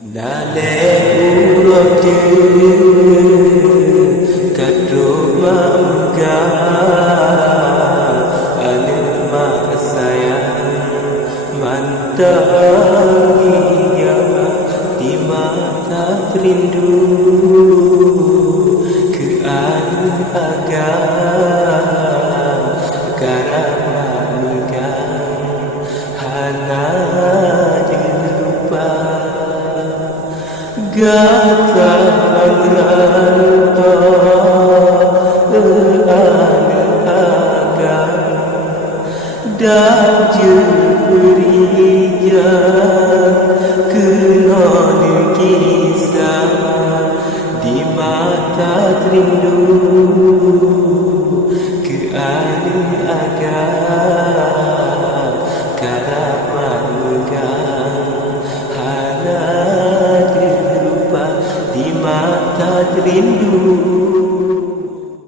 Nale urote kadroma uga alima sayang mantangiya di mata rindu ke agam karena megang hana dilupa gata agam dan jerinya kenon kisah di mata rindu ke agam karena megang hana di mata rindu.